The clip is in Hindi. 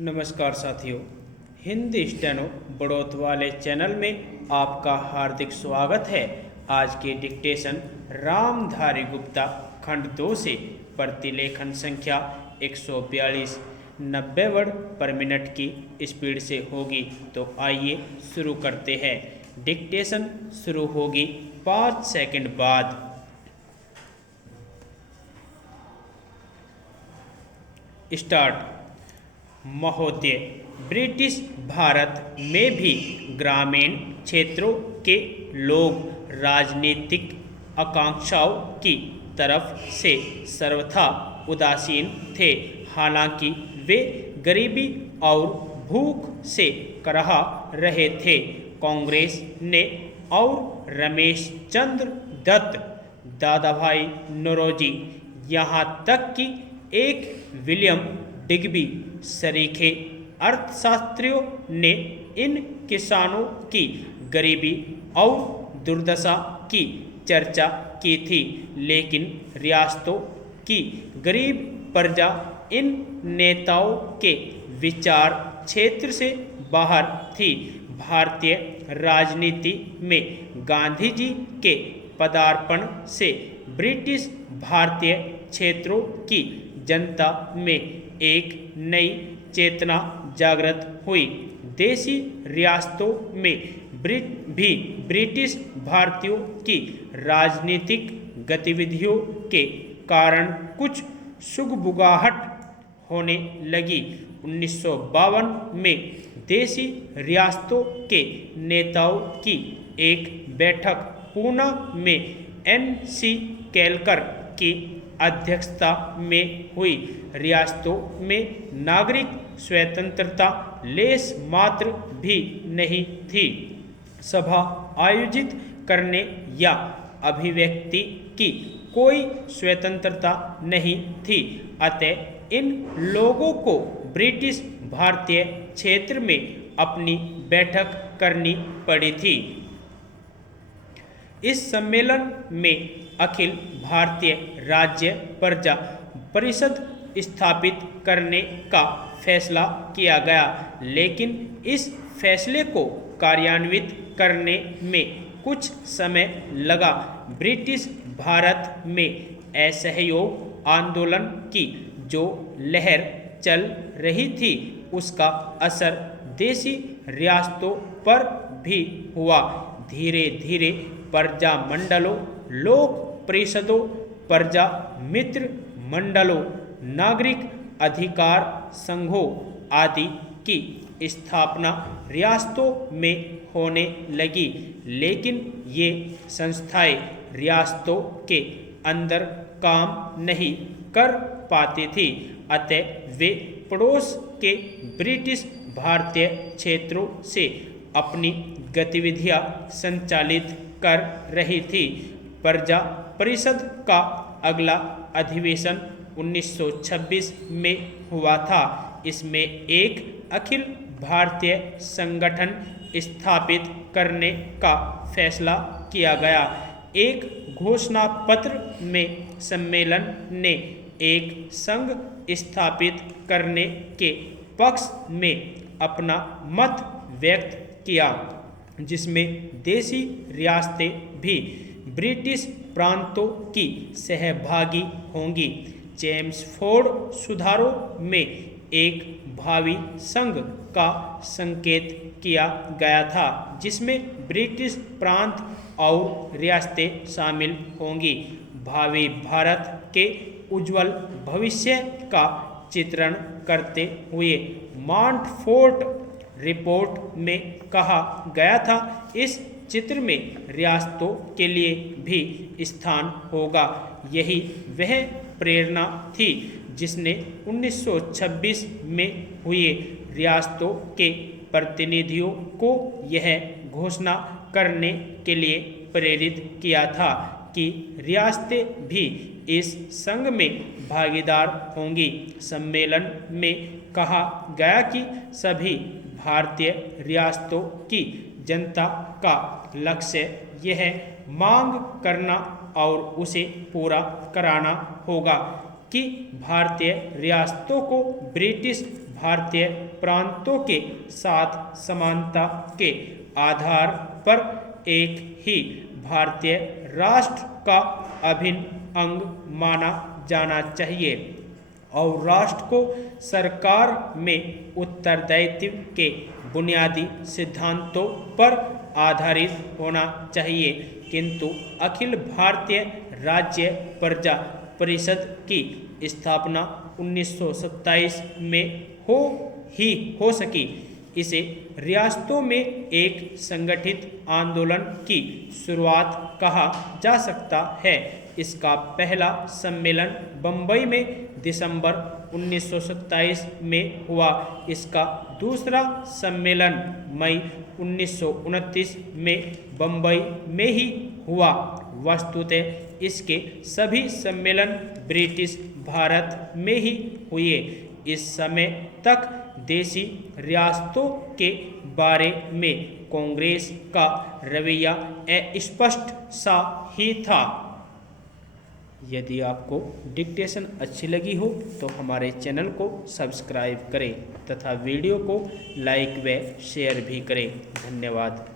नमस्कार साथियों, हिंदी स्टेनो बढ़ोत वाले चैनल में आपका हार्दिक स्वागत है। आज के डिक्टेशन रामधारी गुप्ता खंड 2 से प्रतिलेखन संख्या 142 90 वर्ड पर मिनट की स्पीड से होगी। तो आइए शुरू करते हैं। डिक्टेशन शुरू होगी 5 सेकंड बाद। स्टार्ट। महोदय, ब्रिटिश भारत में भी ग्रामीण क्षेत्रों के लोग राजनीतिक आकांक्षाओं की तरफ से सर्वथा उदासीन थे। हालांकि वे गरीबी और भूख से कराह रहे थे। कांग्रेस ने और रमेश चंद्र दत्त, दादाभाई नौरोजी, यहाँ तक कि एक विलियम डिग्बी सरीखे अर्थशास्त्रियों ने इन किसानों की गरीबी और दुर्दशा की चर्चा की थी, लेकिन रियासतों की गरीब प्रजा इन नेताओं के विचार क्षेत्र से बाहर थी। भारतीय राजनीति में गांधी जी के पदार्पण से ब्रिटिश भारतीय क्षेत्रों की जनता में एक नई चेतना जागृत हुई। देशी रियासतों में भी ब्रिटिश भारतीयों की राजनीतिक गतिविधियों के कारण कुछ सुगबुगाहट होने लगी। 1952 में देशी रियासतों के नेताओं की एक बैठक पूना में NC केलकर की अध्यक्षता में हुई। रियासतों में नागरिक स्वतंत्रता लेस मात्र भी नहीं थी। सभा आयोजित करने या अभिव्यक्ति की कोई स्वतंत्रता नहीं थी। अतः इन लोगों को ब्रिटिश भारतीय क्षेत्र में अपनी बैठक करनी पड़ी थी। इस सम्मेलन में अखिल भारतीय राज्य प्रजा परिषद स्थापित करने का फैसला किया गया, लेकिन इस फैसले को कार्यान्वित करने में कुछ समय लगा। ब्रिटिश भारत में असहयोग आंदोलन की जो लहर चल रही थी, उसका असर देशी रियासतों पर भी हुआ। धीरे धीरे प्रजा मंडलों, लोक परिषदों, प्रजा मित्र मंडलों, नागरिक अधिकार संघों आदि की स्थापना रियासतों में होने लगी, लेकिन ये संस्थाएं रियासतों के अंदर काम नहीं कर पाती थी। अतः वे पड़ोस के ब्रिटिश भारतीय क्षेत्रों से अपनी गतिविधियां संचालित कर रही थी। प्रजा परिषद का अगला अधिवेशन 1926 में हुआ था। इसमें एक अखिल भारतीय संगठन स्थापित करने का फैसला किया गया। एक घोषणा पत्र में सम्मेलन ने एक संघ स्थापित करने के पक्ष में अपना मत व्यक्त किया, जिसमें देशी रियासतें भी ब्रिटिश प्रांतों की सहभागी होंगी। चेम्सफोर्ड सुधारों में एक भावी संघ का संकेत किया गया था, जिसमें ब्रिटिश प्रांत और रियासतें शामिल होंगी। भावी भारत के उज्जवल भविष्य का चित्रण करते हुए मॉन्टफोर्ट रिपोर्ट में कहा गया था, इस चित्र में रियासतों के लिए भी स्थान होगा। यही वह प्रेरणा थी जिसने 1926 में हुए रियासतों के प्रतिनिधियों को यह घोषणा करने के लिए प्रेरित किया था कि रियासतें भी इस संघ में भागीदार होंगी। सम्मेलन में कहा गया कि सभी भारतीय रियासतों की जनता का लक्ष्य यह मांग करना और उसे पूरा कराना होगा कि भारतीय रियासतों को ब्रिटिश भारतीय प्रांतों के साथ समानता के आधार पर एक ही भारतीय राष्ट्र का अभिन्न अंग माना जाना चाहिए और राष्ट्र को सरकार में उत्तरदायित्व के बुनियादी सिद्धांतों पर आधारित होना चाहिए, किंतु अखिल भारतीय राज्य प्रजा परिषद की स्थापना 1927 में हो सकी। इसे रियासतों में एक संगठित आंदोलन की शुरुआत कहा जा सकता है। इसका पहला सम्मेलन बम्बई में दिसंबर 1927 में हुआ। इसका दूसरा सम्मेलन मई 1929 में बम्बई में ही हुआ। वस्तुतः इसके सभी सम्मेलन ब्रिटिश भारत में ही हुए। इस समय तक देशी रियासतों के बारे में कांग्रेस का रवैया अस्पष्ट सा ही था। यदि आपको डिक्टेशन अच्छी लगी हो तो हमारे चैनल को सब्सक्राइब करें तथा वीडियो को लाइक व शेयर भी करें। धन्यवाद।